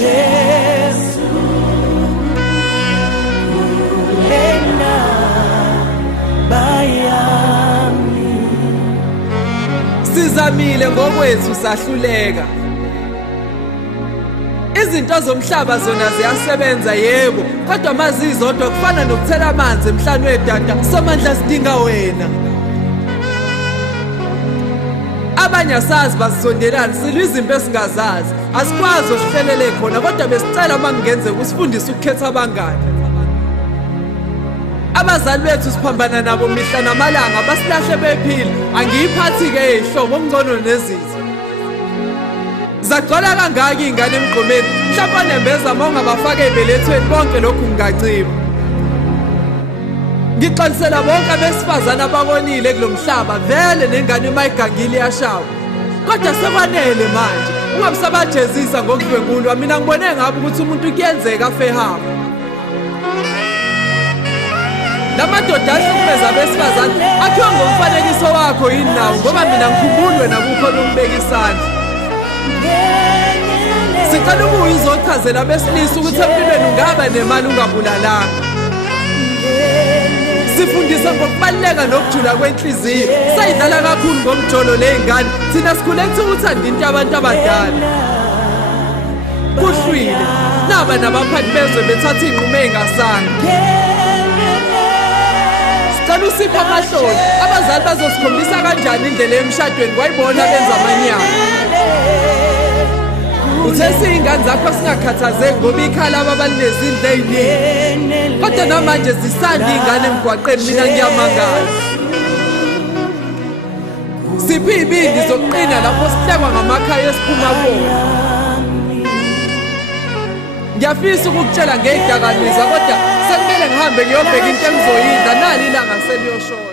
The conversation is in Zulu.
Jesu lena bayami. Sizamile ngokwethu sahluleka. Izinto zomhlaba zona ziyasebenza yebo, kodwa mazizodwa kufana nokuthela amanzi emhlanje wedada, somandla sidinga wena. Abanye asazi basondelana silwa izimpi esingazazi, asikwazi ukuhlelele khona kodwa besicela mangenze usifundise ukukhetha abangani. Abazali bethu siphambana nabo mihla namalanga basilahle bephila, angiyiphathi ke ihlobo omngcono nezizwe. Zagcwala kangaka ingane emgqomeni, mhlawumbe nembeza mawungabafaka ebelethweni bonke lokhu ngingacima. Ngiqanisela bonke abesifazana ababonile kulomhlaba vele nengane emayigangile yashawa. Kodwa sekwanele manje, ungabisabajezisa ngokudlwengulwa, mina ngibone ngabe ukuthi umuntu kuyenzeka afehamba. Lamadoda ahlukumeza abesifazane akhiwa ngomfanekiso wakho yini nawo, ngoba mina ngikhumbulwe nakukhona umbeka isandla. Sicela ubuye uzochazela abesilisa ukuthi empilweni ungaba nemali ungabulalanga. Sifundisa ngokubaluleka nokujula kwenhliziyo. Sayidlala kakhulu ngomjolo lezingane. Thina sikhule ukuthanda into yabantu abadala. Kuhlwile naba nabaphathi bezwe bethatha inqumo engasanga. Sicela usiphe amahloni. Abazali bazosikhombisa kanjani indlela emshadweni kwayibona benza amanyama. Uthe singane zakho singakhathazeki ngoba ikhala ababalezindle eziningi. Kodwa namanje zisanda ingane emgwaqeni, mina ngiyamangala. Siphi ibindi zokuqina lapho sihlekwa ngamakhaya esiphuma kuwo. Ngiyafisa ukukutshela ngezidakamizwa kodwa sekumele ngihambe ngiyobheka into engizoyidla nali ilanga seliyoshona.